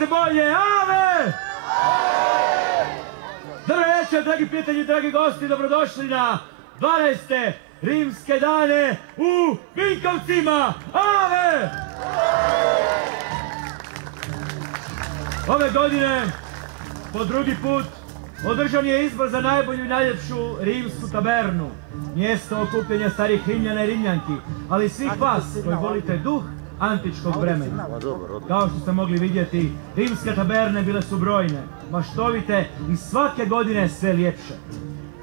možete bolje, ave! Dobro večer, dragi prijatelji, dragi gosti, dobrodošli na 12. rimske dane u Vinkovcima, ave! Ove godine, po drugi put, održan je izbor za najbolju i najljepšu rimsku tabernu. Mjesto okupljanja starih Rimljana i Rimljanki, ali svih vas koji volite duh antičkog vremena. Kao što ste mogli vidjeti, rimske taberne bile su brojne, maštovite i svake godine sve ljepše.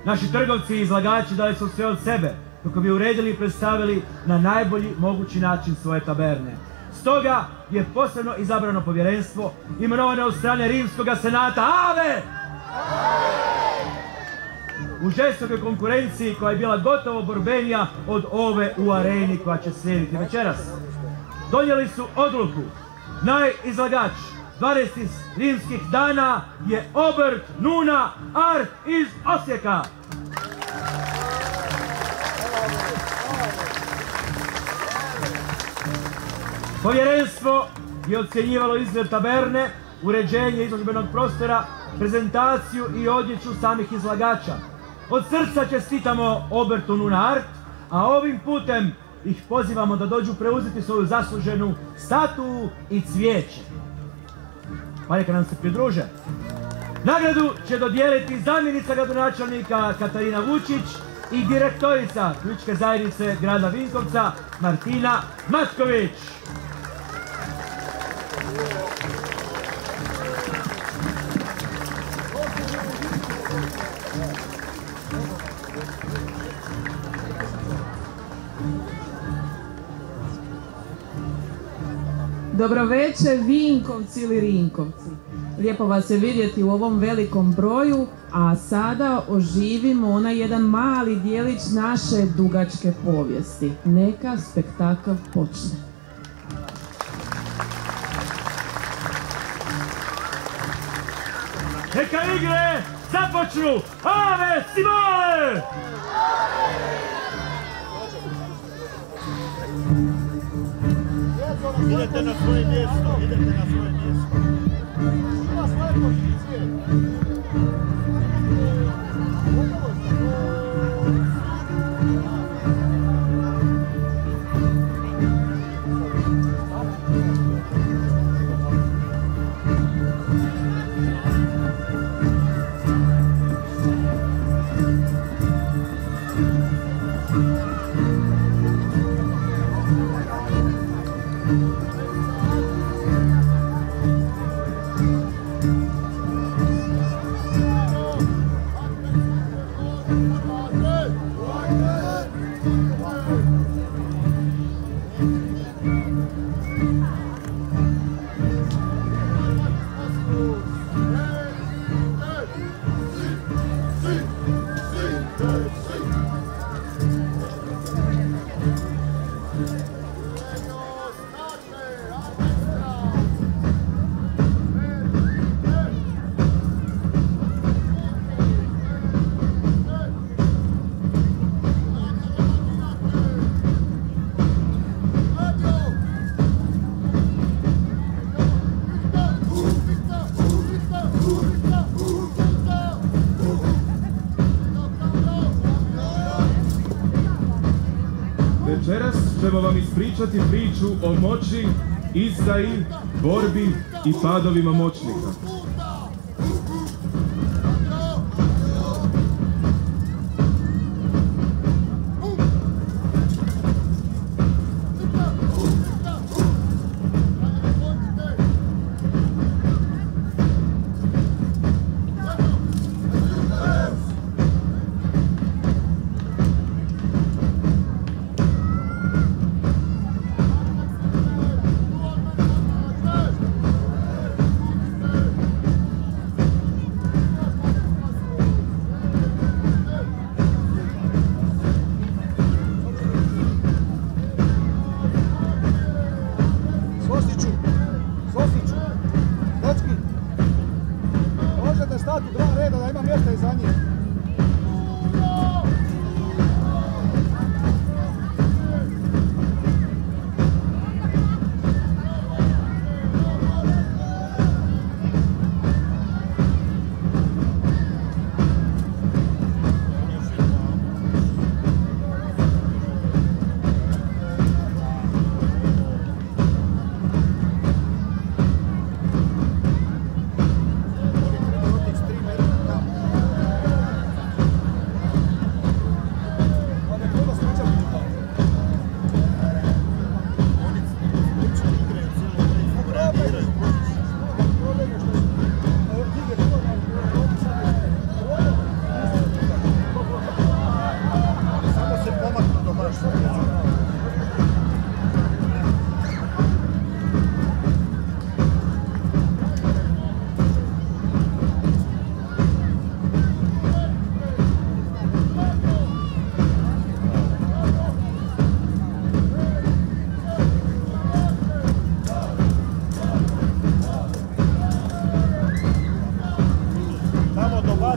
Naši trgovci i izlagači dali su sve od sebe kako bi uredili i predstavili na najbolji mogući način svoje taberne. Stoga je posebno izabrano povjerenstvo imenovano od strane Rimskog senata. Ave! U žestokoj konkurenciji koja je bila gotovo borbenija od ove u areni koja će slijediti večeras. Donijeli su odluku. Najizlagač 12 rimskih dana je obrt Nuna Art iz Osijeka. Povjerenstvo je ocjenjivalo izgled taberne, uređenje izložbenog prostora, prezentaciju i odjeću samih izlagača. Od srca čestitamo obrtu Nuna Art, a ovim putem ih pozivamo da dođu preuzeti svoju zasluženu statu i cvijeće. Pa neka nam se pridruže. Nagradu će dodijeliti zamjenica gradonačelnika Katarina Vučić i direktorica turističke zajednice grada Vinkovca Martina Matković. Dobro večer, Vinkovci ili Rinkovci. Lijepo vas je vidjeti u ovom velikom broju, a sada oživimo onaj jedan mali dijelić naše dugačke povijesti. Neka spektakl počne. Neka igre započnu! Ave Simone! Idete na svoje mjesto, idete na svoje mjesto. Ima svoje pozicije. Večeras ćemo vam ispričati priču o moći, izdaji, borbi i padovima moćnika.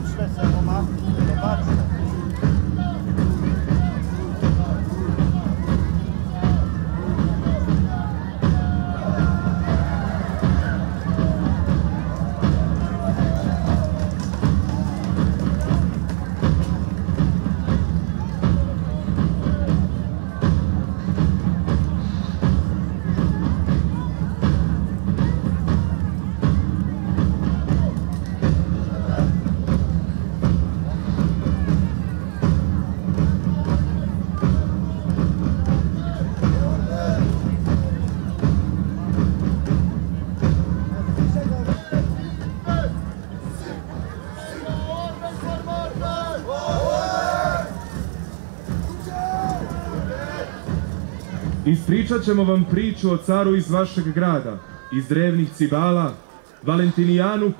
Prebačite se, momaki, prebačite. Ispričat ćemo vam priču o caru iz vašeg grada, iz drevnih Cibala, Valentinijanu I.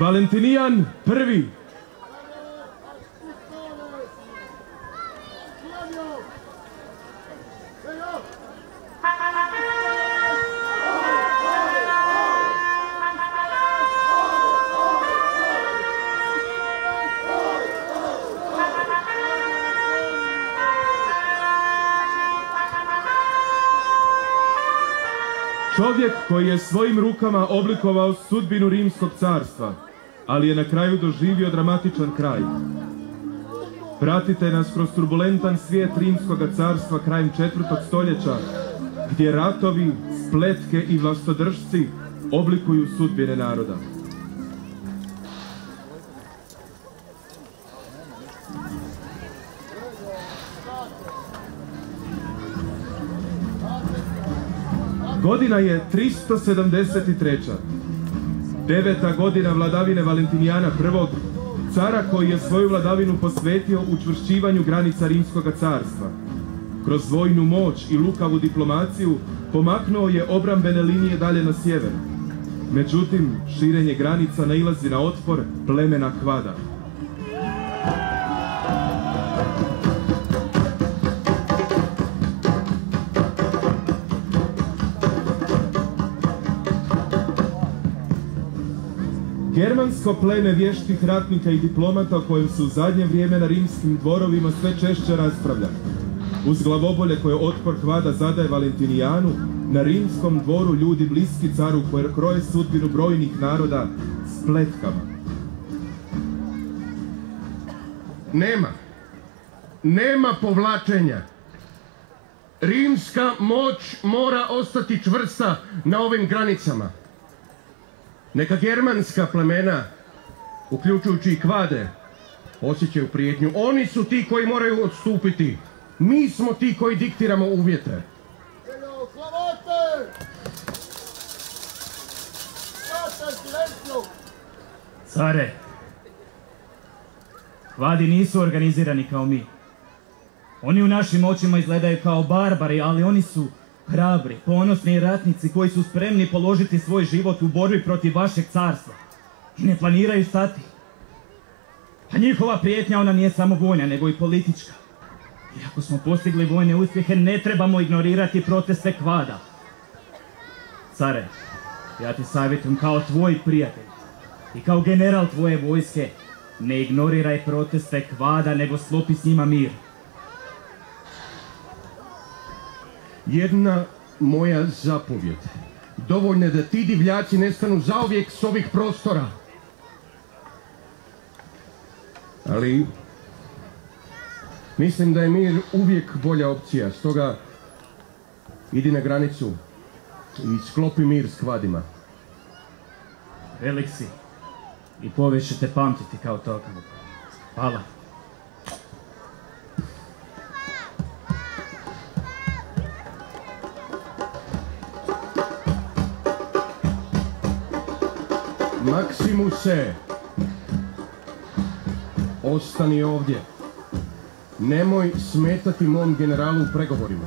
Valentinijan I. Čovjek koji je svojim rukama oblikovao sudbinu Rimskog carstva, ali je na kraju doživio dramatičan kraj. Pratite nas kroz turbulentan svijet Rimskog carstva krajem 4. stoljeća, gdje ratovi, spletke i vlastodržci oblikuju sudbine naroda. Godina je 373. 9. godina vladavine Valentinijana I, cara koji je svoju vladavinu posvetio učvršćivanju granica Rimskog carstva. Kroz vojnu moć i lukavu diplomaciju pomaknuo je obrambene linije dalje na sjever. Međutim, širenje granica nailazi na otpor plemena Kvada. Germansko pleme vještih ratnika i diplomata o kojem se u zadnje vrijeme na rimskim dvorovima sve češće raspravlja. Uz glavobolje koje otpor Kvada zadaje Valentinijanu, na rimskom dvoru ljudi bliski caru koji kroje sudbinu brojnih naroda spletkama. Nema povlačenja. Rimska moć mora ostati čvrsta na ovim granicama. Neka germanska plemena, uključujući i Kvade, osjećaju prijetnju. Oni su ti koji moraju odstupiti. Mi smo ti koji diktiramo uvjete. Care, Kvadi nisu organizirani kao mi. Oni u našim očima izgledaju kao barbari, ali oni su hrabri, ponosni ratnici koji su spremni položiti svoj život u borbi protiv vašeg carstva i ne planiraju stati. A njihova prijetnja, ona nije samo vojna, nego i politička. I ako smo postigli vojne uspjehe, ne trebamo ignorirati proteste Kvada. Care, ja ti savjetujem kao tvoj prijatelj i kao general tvoje vojske, Ne ignoriraj proteste kvada, nego sklopi s njima mir. Jedna moja zapovjed. Dovoljno je da ti divljaci nestanu zauvijek s ovih prostora. Ali mislim da je mir uvijek bolja opcija, stoga idi na granicu i sklopi mir s kvadima. Velik si i povijest će te pamtiti kao takav. Hvala. Maksimuse, ostani ovdje. Nemoj smetati mom generalu u pregovorima.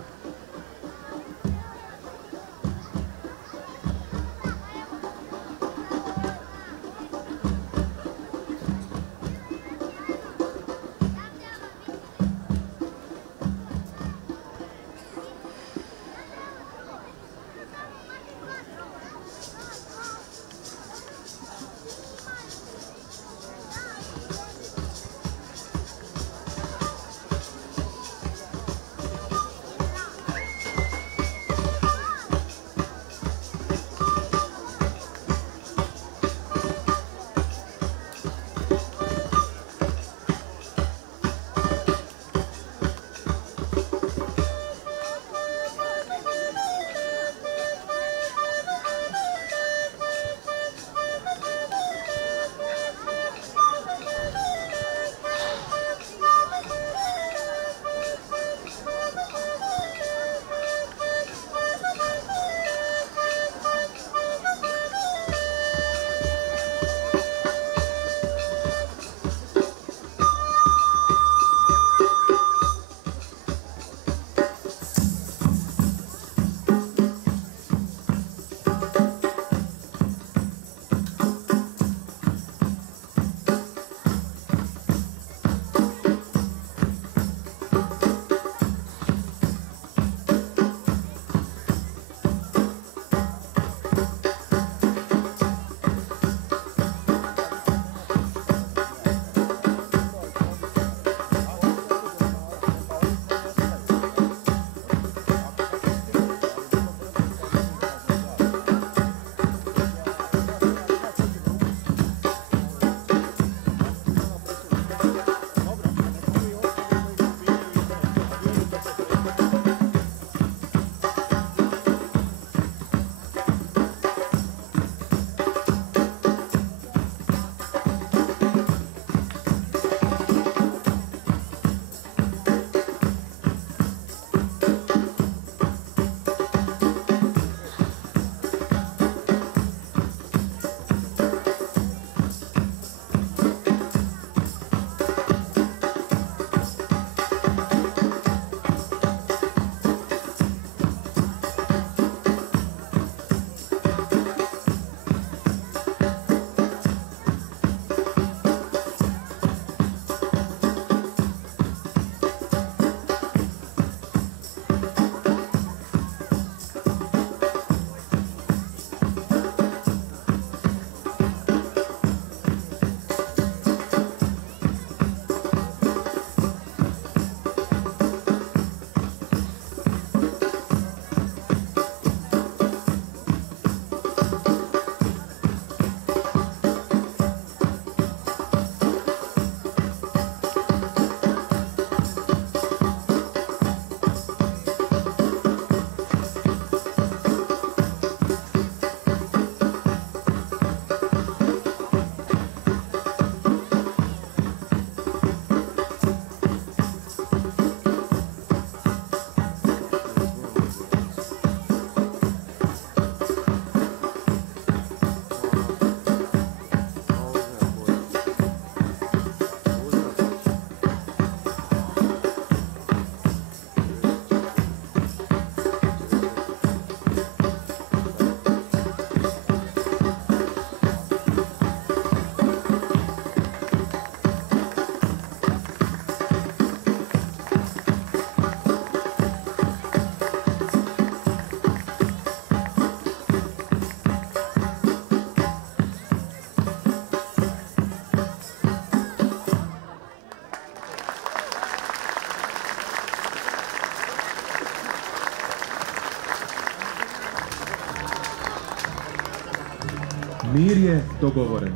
dogovoreno.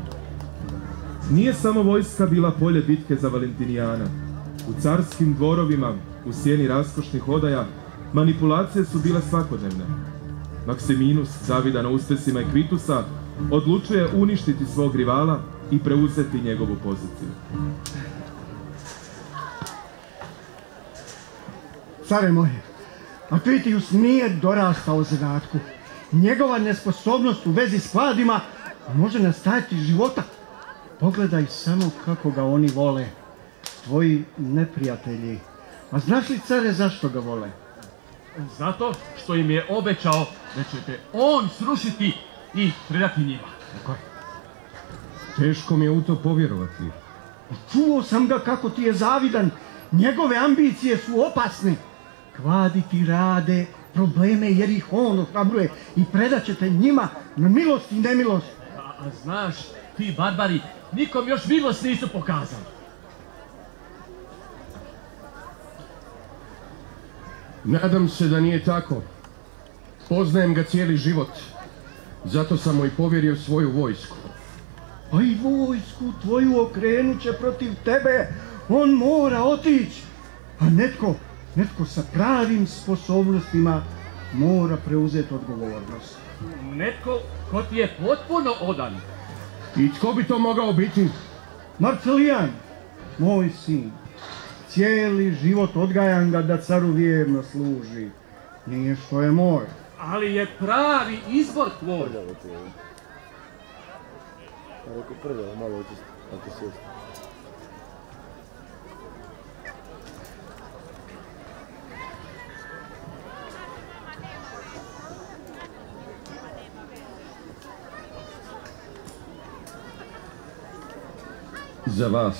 Nije samo vojska bila polje bitke za Valentinijana. U carskim dvorovima, u sjeni raskošnih odaja, manipulacije su bile svakodnevne. Maksiminus, zavidan uspjesima Ekvitusa, odlučuje uništiti svog rivala i preuzeti njegovu poziciju. Care moje, Akvitius nije dorastao zadatku. Njegova nesposobnost u vezi s kladima može nastajati života. Pogledaj samo kako ga oni vole, tvoji neprijatelji. A znaš li, care, zašto ga vole? Zato što im je obećao da ćete on srušiti i predati njima. Teško mi je u to povjerovati. Čuo sam ga kako ti je zavidan. Njegove ambicije su opasne. Kvadi ti rade probleme jer ih on ohrabruje i predat ćete njima na milost i nemilost. A znaš, ti barbari nikom još milost nisu pokazali. Nadam se da nije tako. Poznajem ga cijeli život. Zato sam mu i povjerio svoju vojsku. A i vojsku tvoju okrenut će protiv tebe. On mora otići. A netko sa pravim sposobnostima mora preuzeti odgovornost. Netko ko ti je potpuno odan. I tko bi to mogao biti? Marcelijan, moj sin. Cijeli život odgajam ga da caru vjerno služi. Nije što je moj. Ali je pravi izbor tvoj. Za vas.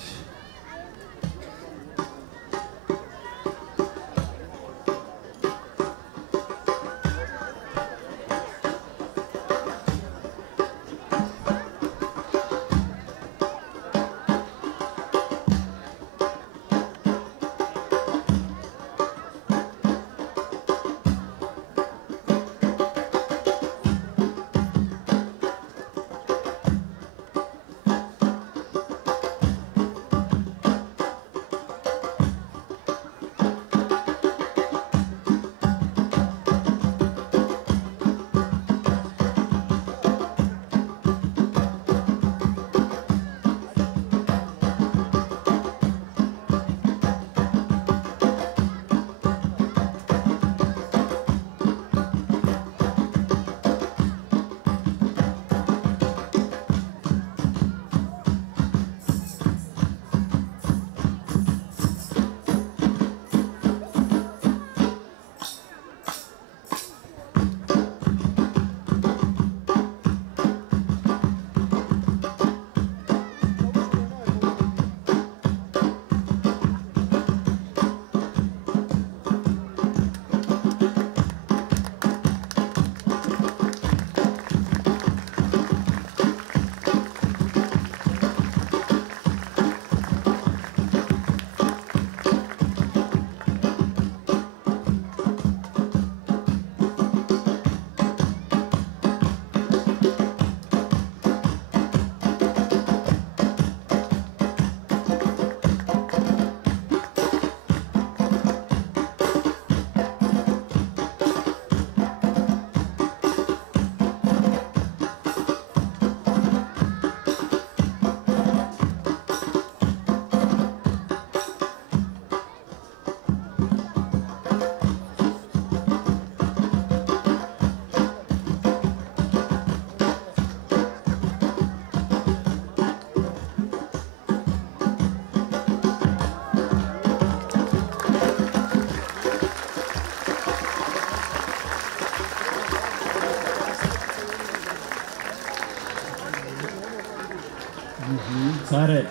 Care,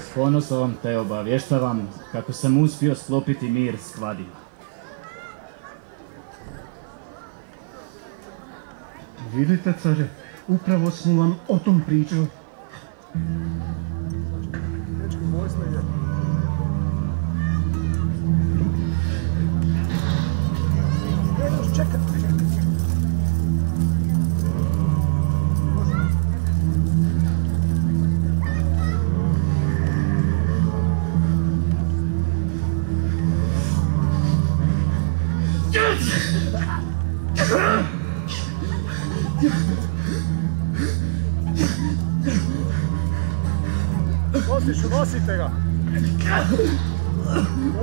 s ponosom te obavještavam kako sam uspio sklopiti mir s kvadima. Vidite, care, upravo smo vam o tom pričali. Nosite ga.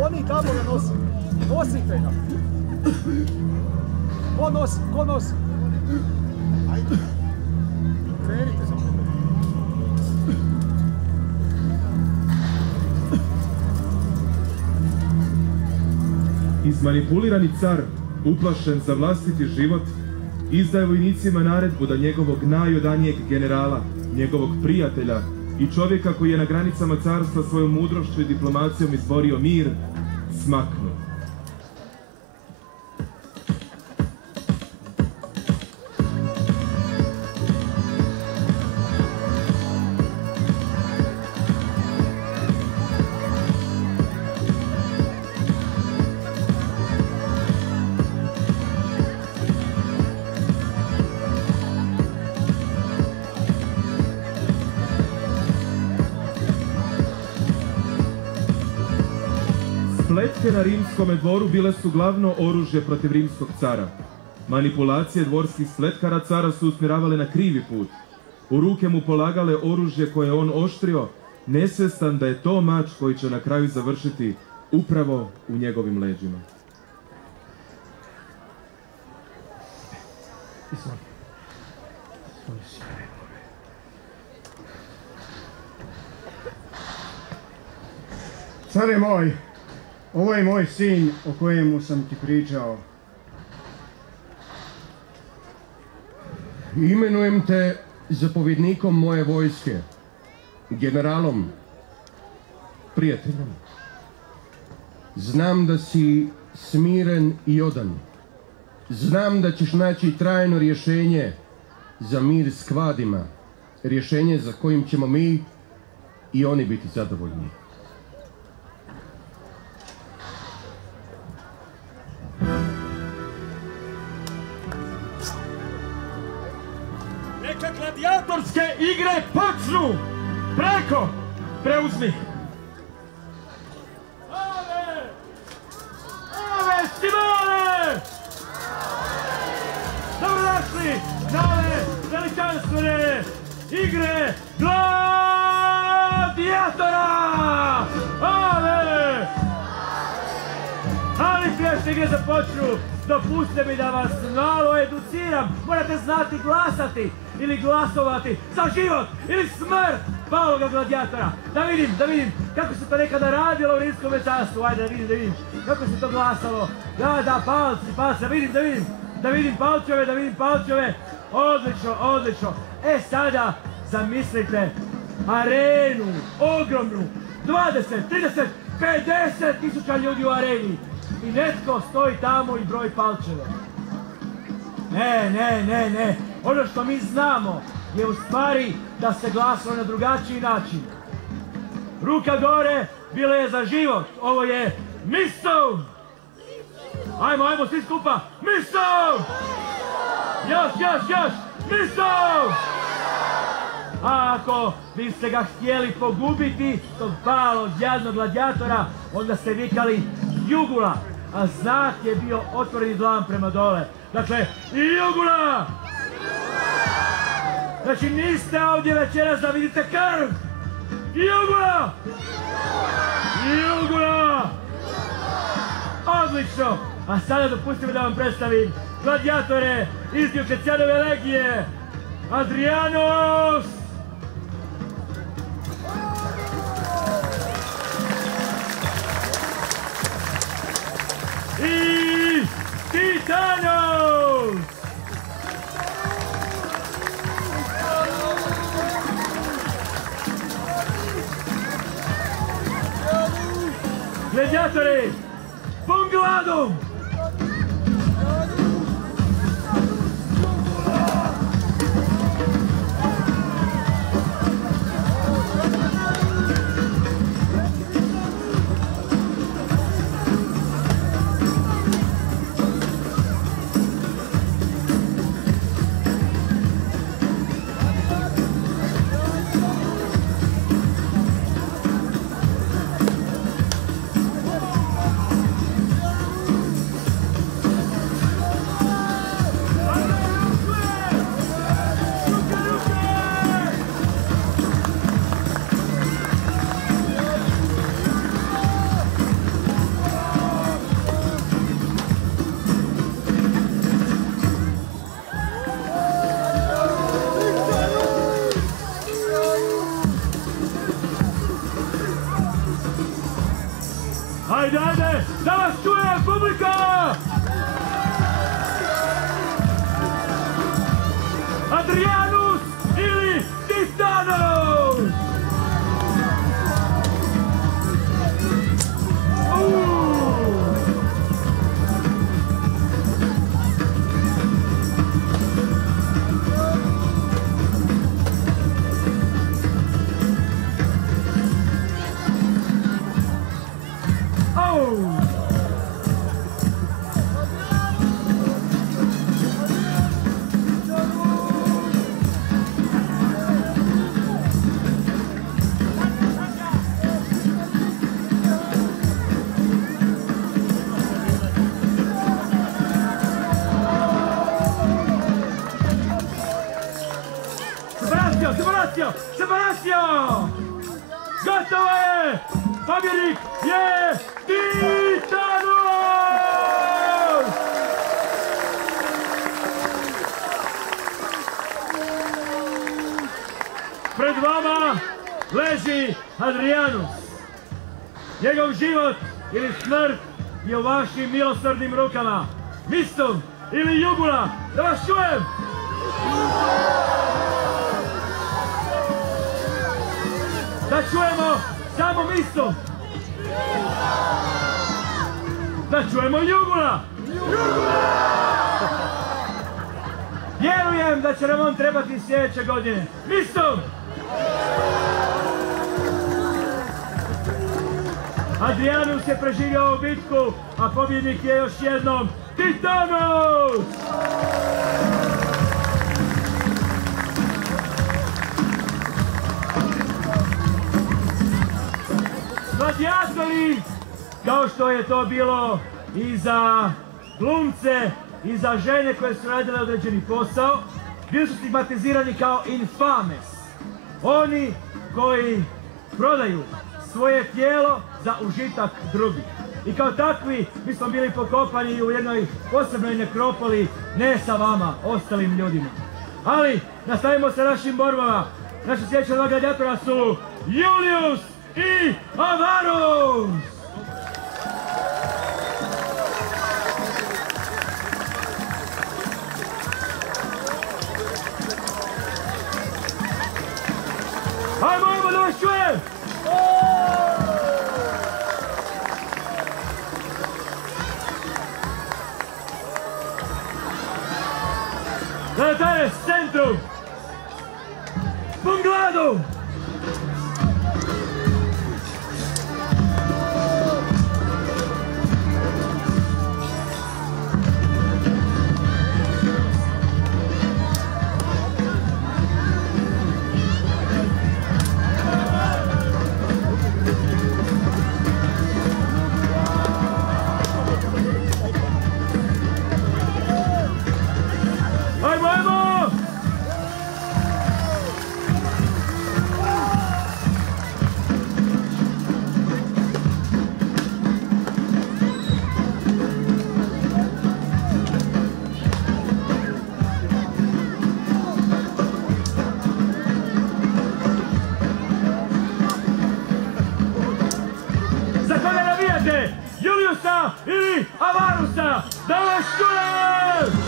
Oni tamo ga nosi. Nosite ga. Ko nosi? Ajde. Krenite za mene. Izmanipulirani car, uplašen za vlastiti život, izdaje vojnicima naredbu da njegovog najodanijeg generala, njegovog prijatelja i čovjeka koji je na granicama carstva svojom mudrošću i diplomacijom izborio mir, smaknu. Spletke na rimskome dvoru bile su glavno oružje protiv rimskog cara. Manipulacije dvorskih spletkara cara su usmjeravale na krivi put. U ruke mu polagale oružje koje je on oštrio, nesvjestan da je to mač koji će na kraju završiti upravo u njegovim leđima. Care moj, ovo je moj sin o kojemu sam ti pričao. Imenujem te zapovjednikom moje vojske, generalom, prijateljem. Znam da si smiren i odan. Znam da ćeš naći trajno rješenje za mir s kvadima. Rješenje za kojim ćemo mi i oni biti zadovoljni. Neka gladijatorske igre počnu! Preko! Preuzmi! Ave! Ave, Simone! Dobrodošli na ove veličanstvene igre gladijatora! Ave! Ali prije što igre započnu, dopustite mi da vas malo educiram. Morate znati glasati ili glasovati za život ili smrt paloga gladijatora. Da vidim kako se to nekada radilo u rimskom carstvu. Ajde da vidim kako se to glasalo. Da, palci, da vidim palčeve. Odlično. E sada zamislite arenu, ogromnu, 20, 30, 50 tisuća ljudi u areni. I netko stoji tamo i broji palčeve. Ne. Ono što mi znamo je u stvari da se glasalo na drugačiji način. Ruka gore bila je za život. Ovo je miso! Ajmo svi skupa. Miso! Još! Miso! A ako biste ga htjeli pogubiti, tog palog jadnog gladijatora, onda ste vikali jugula, a znak je bio otvoreni dlan prema dole. Dakle, jugula! Znači niste ovdje večeras da vidite krv! Jugula! Odlično! A sada dopustite da vam predstavim gladiatore iz Dioclecijanove legije! Adrianos! I Titanos! Gladiatori, pungladum! Ajde, ajde, da vas čuje publika! Adrianus ili Titanus! Sebastian! Gotovo je! Pobjednik je Titanus! Pred vama leži Adrianus. Njegov život ili smrt je u vašim milosrdnim rukama. Mistum ili jugula, da vas čujem! Da čujemo samo Mistum! Da čujemo jugula! Vjerujem da će nam on trebati sljedeće godine. Mistum! Adrianus je preživio bitku, a pobjednik je još jednom Titanus! Gladijatori, kao što je to bilo i za glumce i za žene koje su radile određeni posao, bili su stigmatizirani kao infames. Oni koji prodaju svoje tijelo za užitak drugih. I kao takvi mi smo bili pokopani u jednoj posebnoj nekropoli, ne sa vama, ostalim ljudima. Ali nastavimo sa našim borbama. Naši sljedeći dva gladijatora su Julius i Avarus! Ajmo da vas čujem! Gledajte, centrum! Pun gladu! Juliusa ili Avarusa, da vas čujem!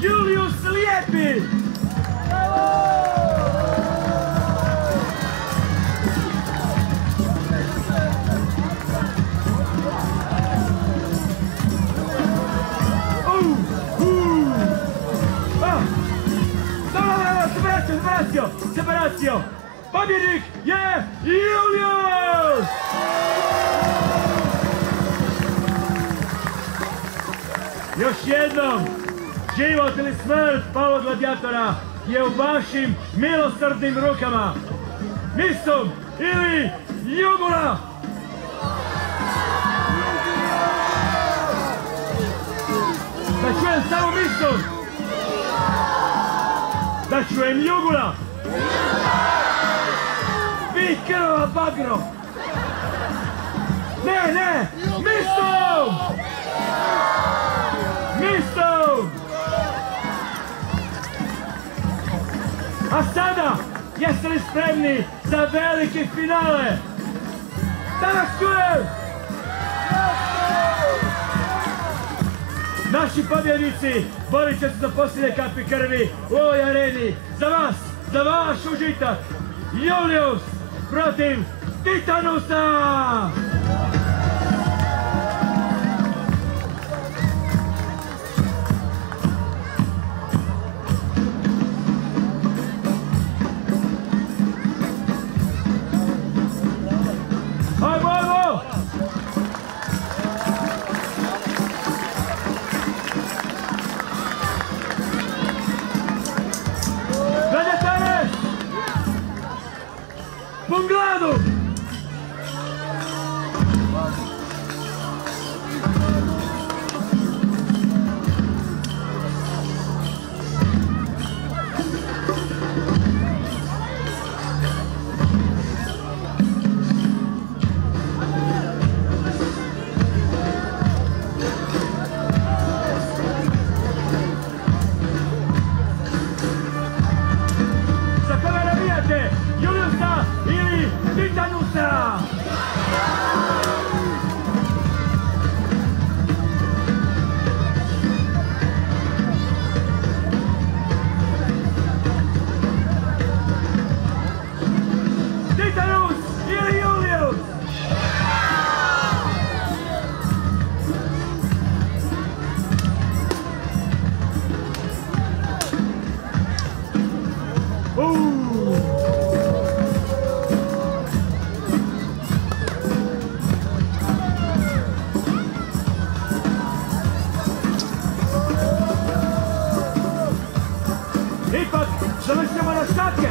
Julius lijepi! Separatio! Pobjednik je Julius! Još jednom Život ili smrt palog gladijatora je u vašim milosrdnim rukama. Mistom ili jugula! Da čujem samo mistom! Da čujem jugula! Vi krva bagro! Ne! Mistom! Mistom! A sada, jeste li spremni za veliki finale? Da nas čujem! Naši pobjednici borit će se za posljednje kapi krvi u ovoj areni. Za vas, za vaš užitak, Julius protiv Titanusa! Punglado! Za koga navijate? Juliusa ili Titanusa? Titanus ili Julius? Ipak, završimo na šatke!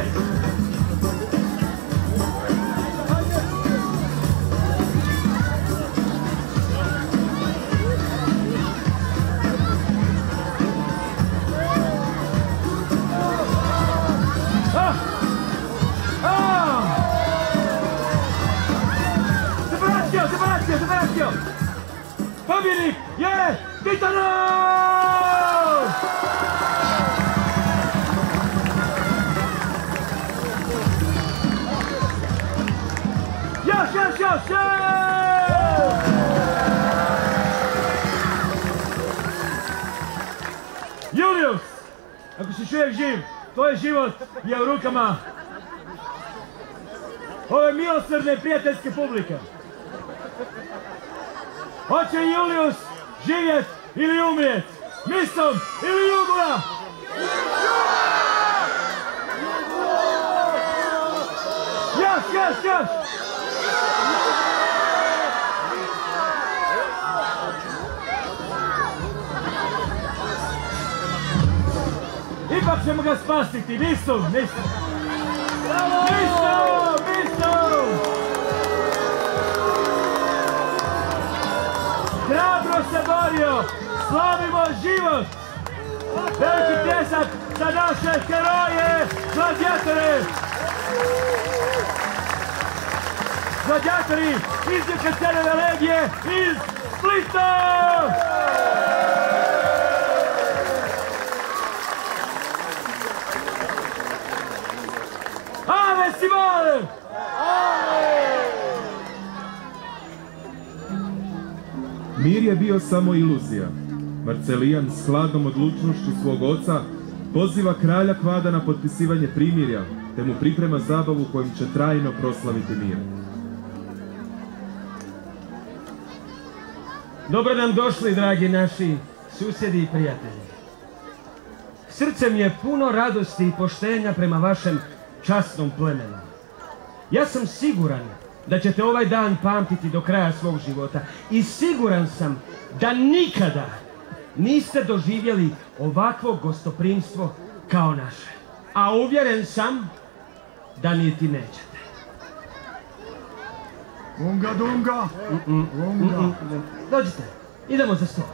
Sebastian! Pobjednik je Titanus! Još! Julius, ako si čovjek živ, tvoj život je u rukama ove milosrdne i prijateljske publike. Hoće Julius živjet ili umrijet? Mistom ili jugula? Još! Ipak ćemo ga spasiti, mistom! Hrabro se borio, slavimo život! Veliki pljesak za naše heroje, gladiatore! Gladiatori iz Crvene legije iz Splita! Ave Simone! Mir je bio samo iluzija. Marcelijan s hladnom odlučnošću svog oca poziva kralja Kvada na potpisivanje primirja, te mu priprema zabavu kojom će trajno proslaviti mir. Dobro nam došli, dragi naši susjedi i prijatelji. Srce mi je puno radosti i poštenja prema vašem časnom plemenu. Ja sam siguran da ćete ovaj dan pamtiti do kraja svog života i siguran sam da nikada niste doživjeli ovakvo gostoprimstvo kao naše. A uvjeren sam da niti nećete. Unga dunga! Unga! Dođite, idemo za stol.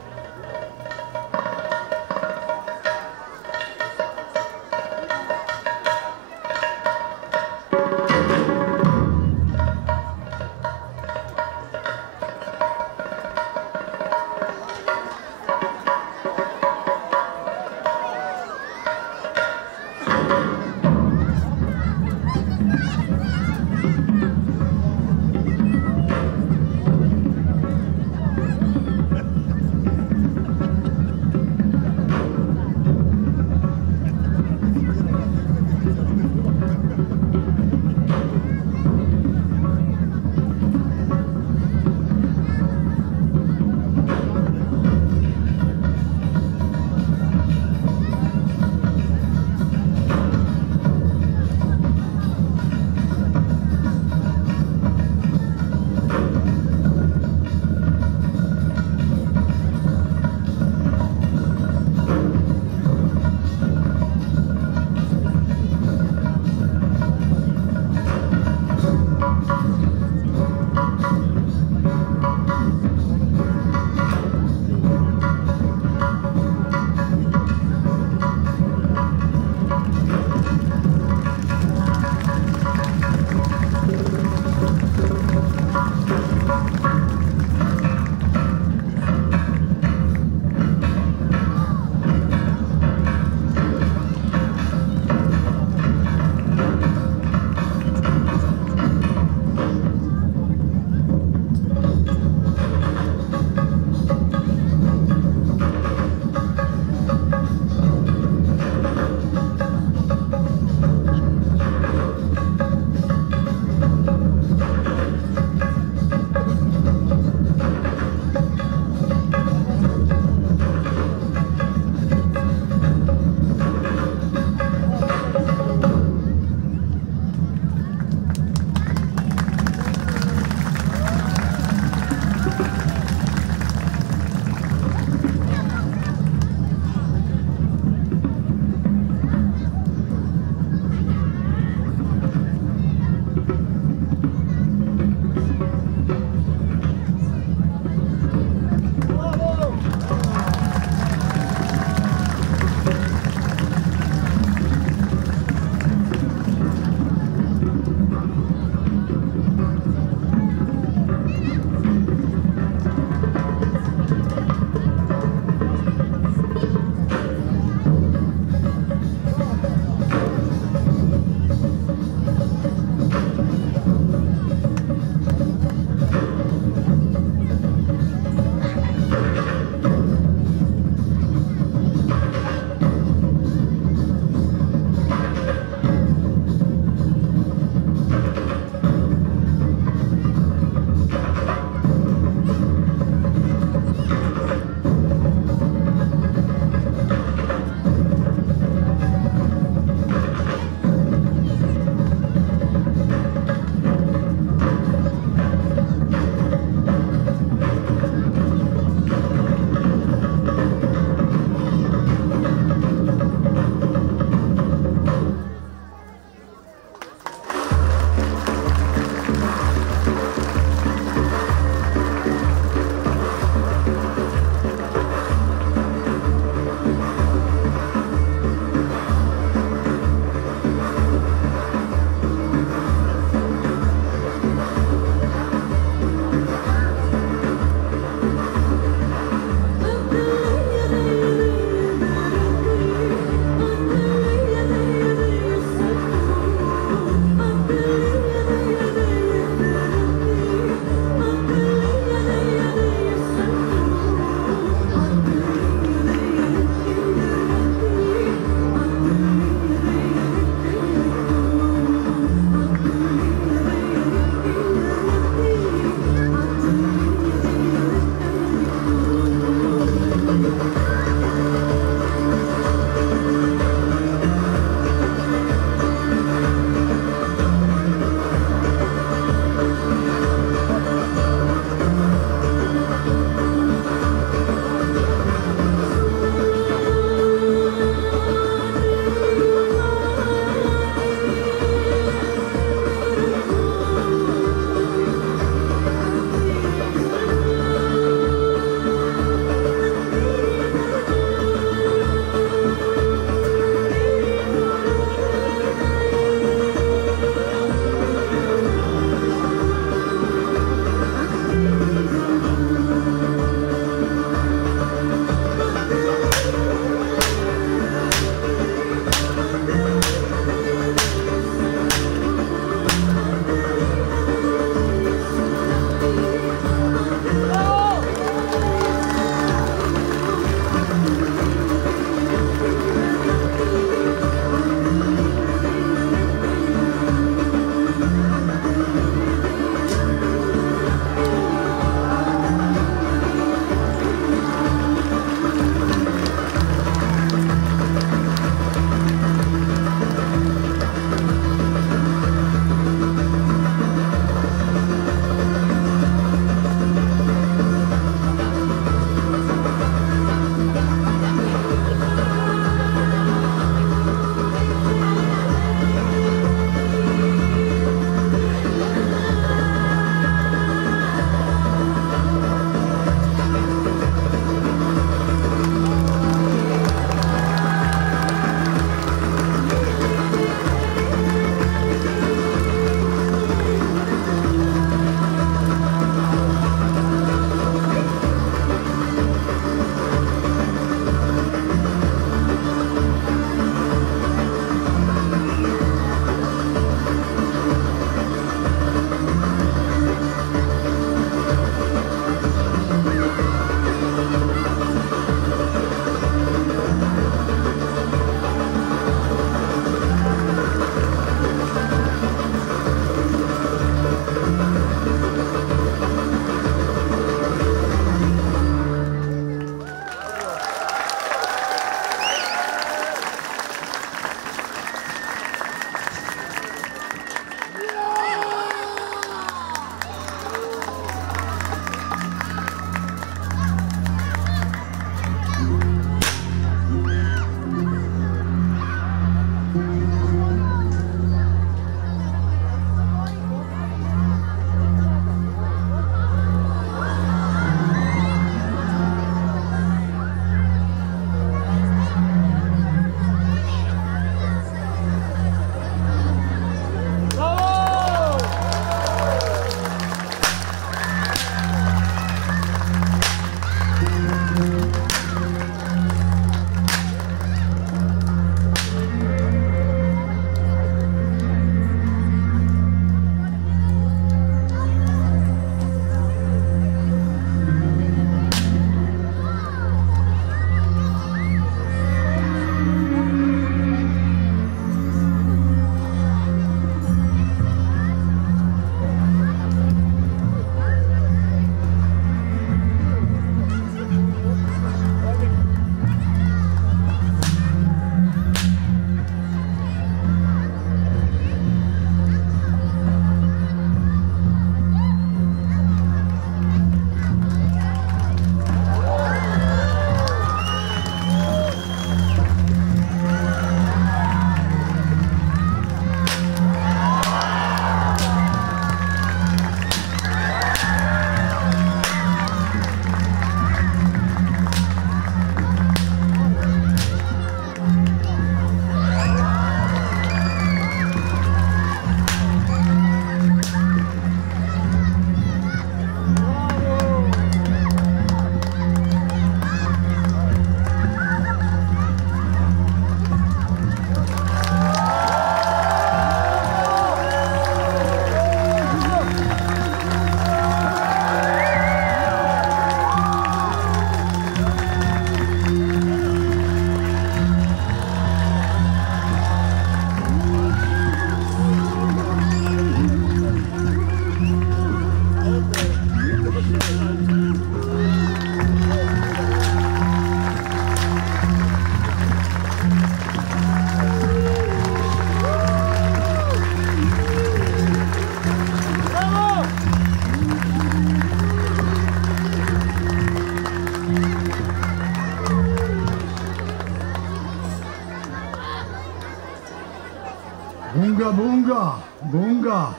Bunga, bunga, bunga.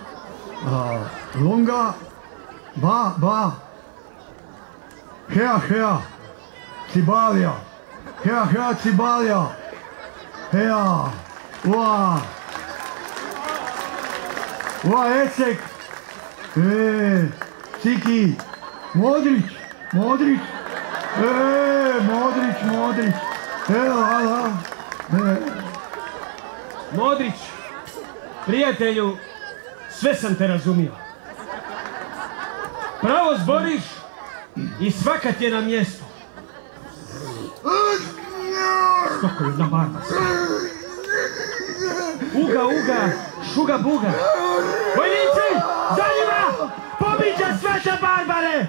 Lunga, ba. Hea, Cibalija. Hea, Cibalija. Hea, ua. Ua, Ecek. Ciki. Modrić. Modrić. Ala. Modrić, prijatelju, sve sam te razumio. Pravo zboriš i svaka ti je na mjestu. Stokoljubna barba. Uga, šuga buga. Vojnici, za njima! Pobiđa svete barbare!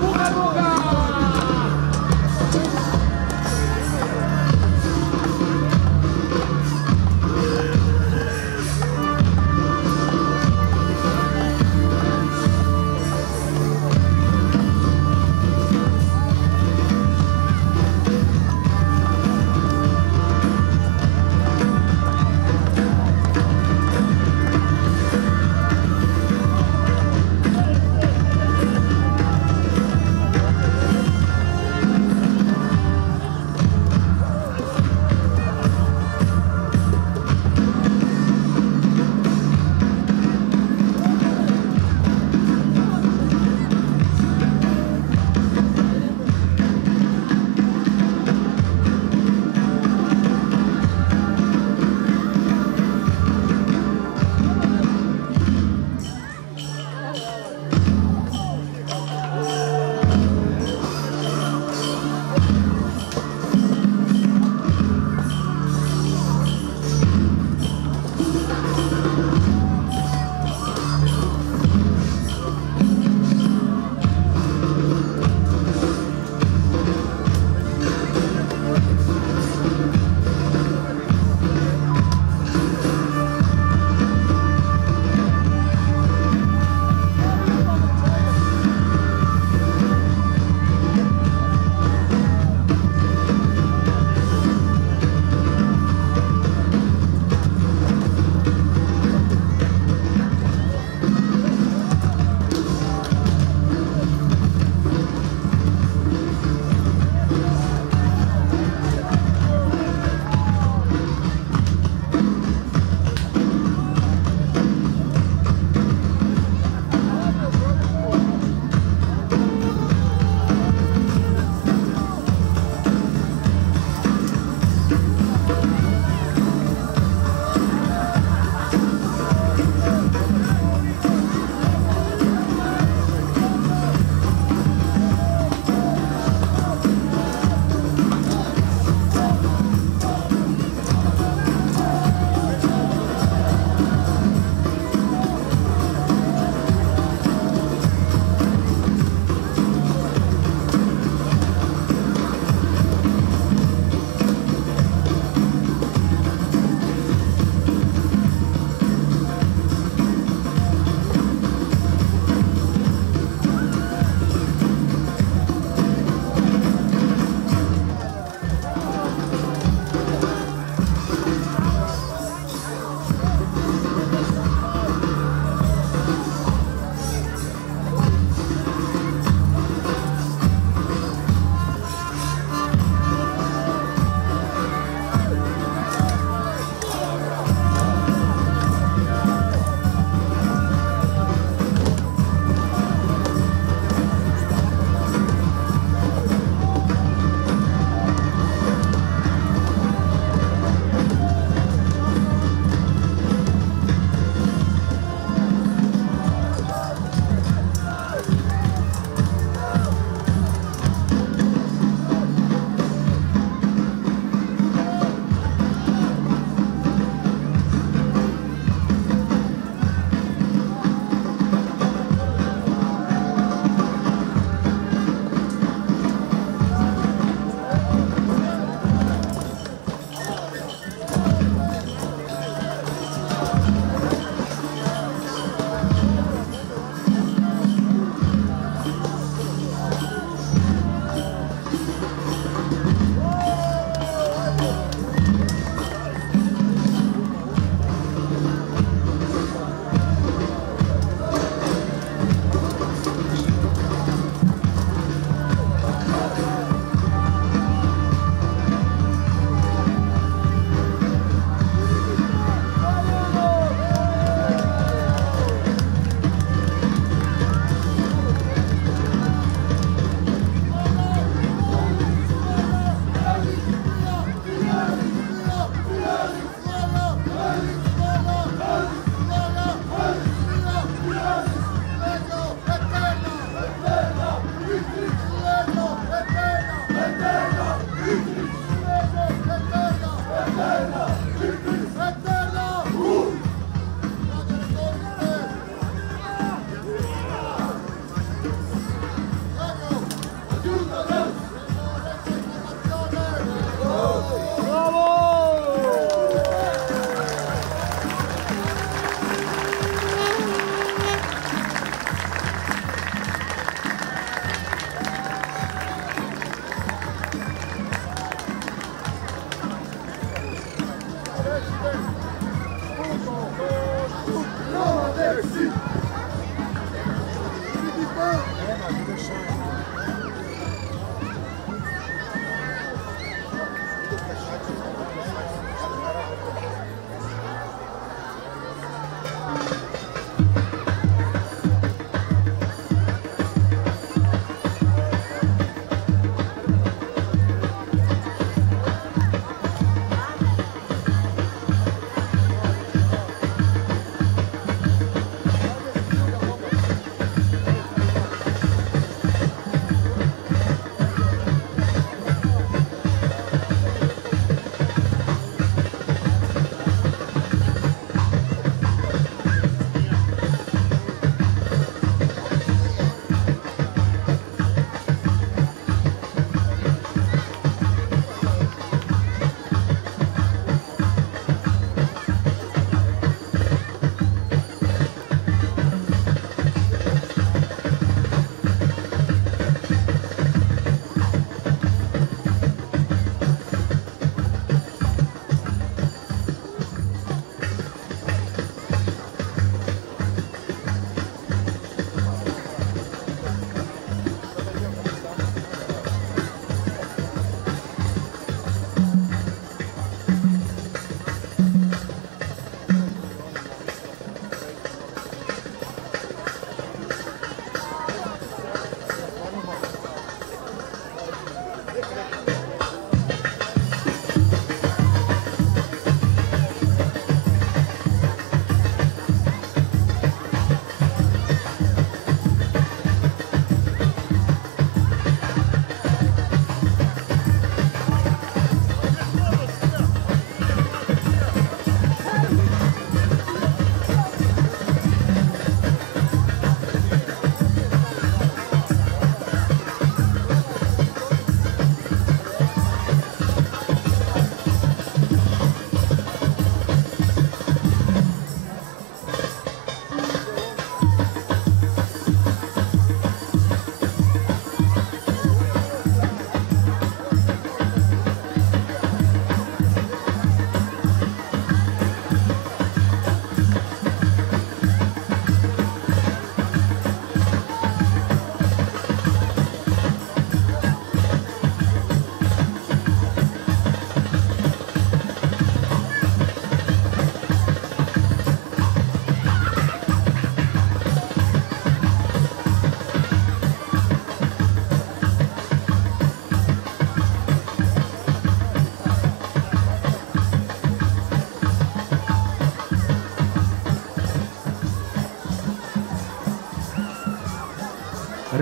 Uga buga!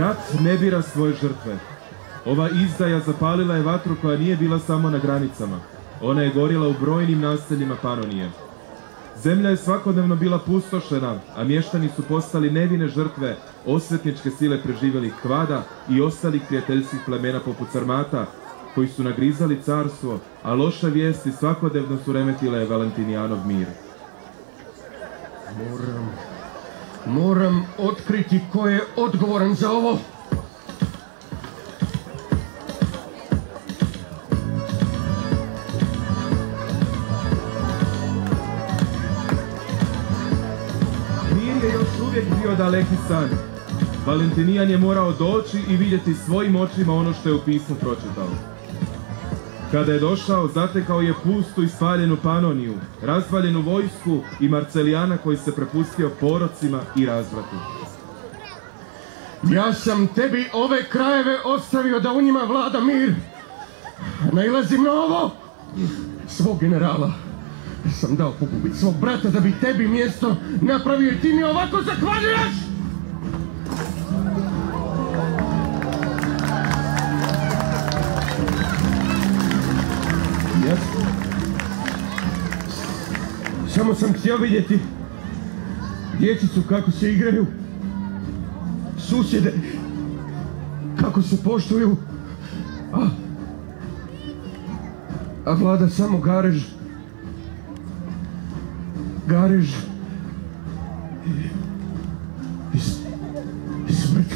Rat ne bira svoje žrtve. Ova izdaja zapalila je vatru koja nije bila samo na granicama. Ona je gorila u brojnim naseljima Panonije. Zemlja je svakodnevno bila pustošena, a mještani su postali nevine žrtve osvetničke sile preživjelih Kvada i ostalih prijateljskih plemena poput Sarmata, koji su nagrizali carstvo, a loše vijesti svakodnevno su remetile Valentinijanov mir. Moram otkriti ko je odgovoran za ovo. Mir je još uvijek bio daleki san. Valentinijan je morao doći i vidjeti svojim očima ono što je u pismu pročitao. Kada je došao, zatekao je pustu i spaljenu Panoniju, razvaljenu vojsku i Marcelijana koji se prepustio porocima i razvratu. Ja sam tebi ove krajeve ostavio da u njima vlada mir. Nailazim na ovo. Svog generala sam dao pogubiti, svog brata da bi tebi mjesto napravio i ti mi ovako zahvaljuješ! Samo sam htio vidjeti dječicu kako se igraju, susjede kako se poštuju, a vlada samo garež i smrt.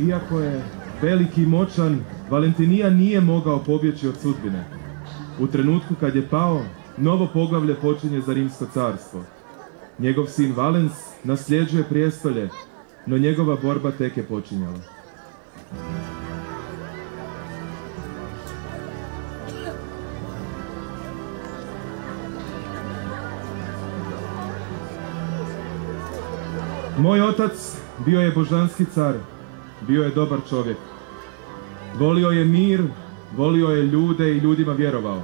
Iako je veliki i moćan, Valentinijan nije mogao pobjeći od sudbine. U trenutku kad je pao, novo poglavlje počinje za Rimsko carstvo. Njegov sin Valens nasljeđuje prijestolje, no njegova borba tek je počinjala. Moj otac bio je božanski car. Bio je dobar čovjek. Volio je mir, volio je ljude i ljudima vjerovao.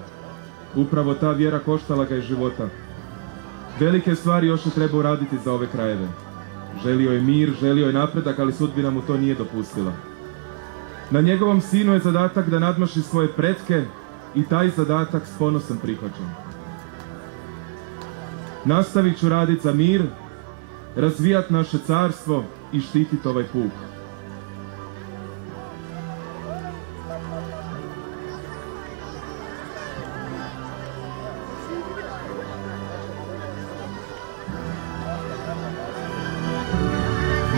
Upravo ta vjera koštala ga je života. Velike stvari još je trebao raditi za ove krajeve. Želio je mir, želio je napredak, ali sudbina mu to nije dopustila. Na njegovom sinu je zadatak da nadmaši svoje pretke i taj zadatak s ponosom prihvaćam. Nastavit ću raditi za mir, razvijat naše carstvo i štitit ovaj puk.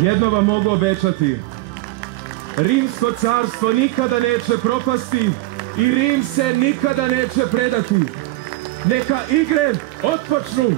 Jedno vam mogu obećati. Rimsko carstvo nikada neće propasti i Rim se nikada neće predati. Neka igre otpočnu!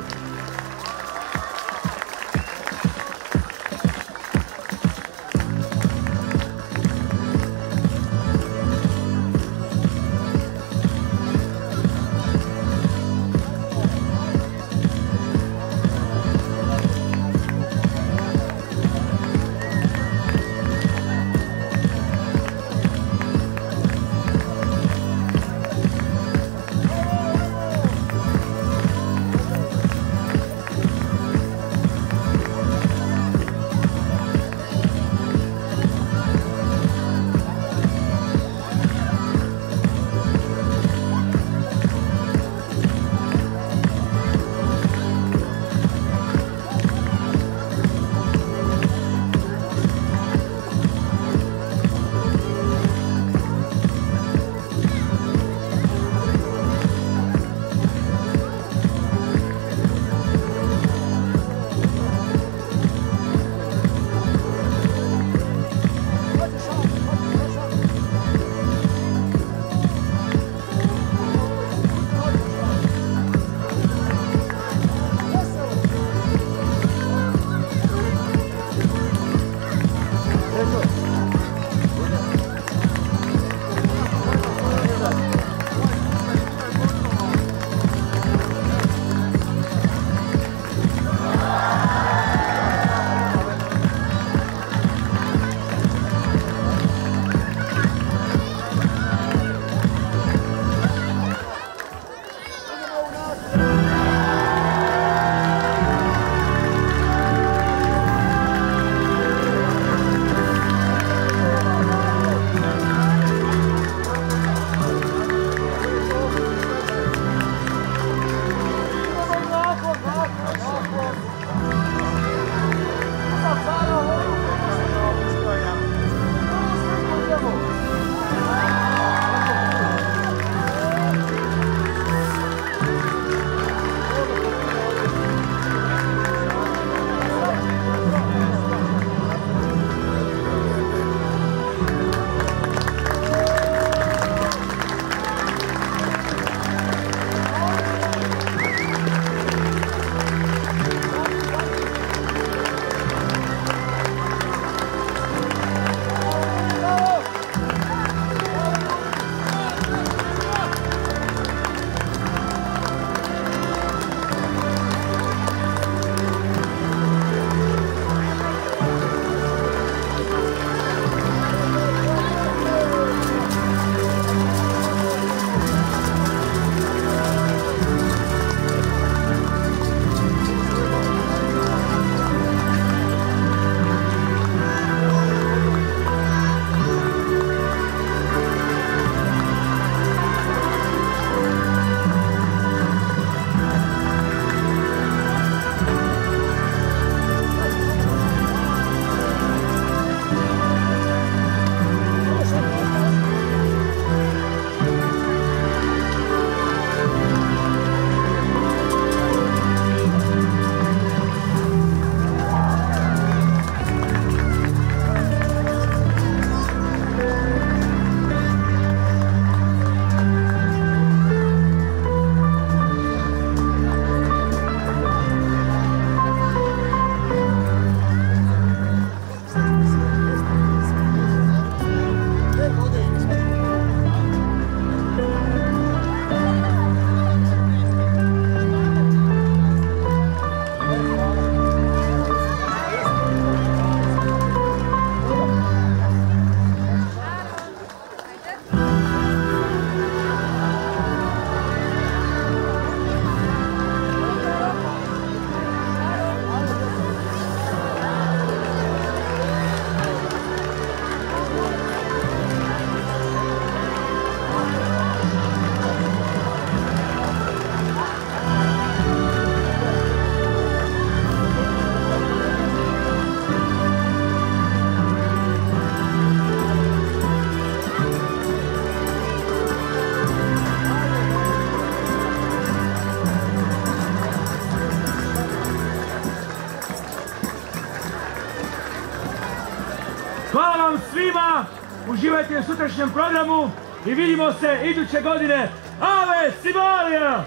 svima, uživajte u sutrašnjem programu i vidimo se iduće godine. Ave Sibalija!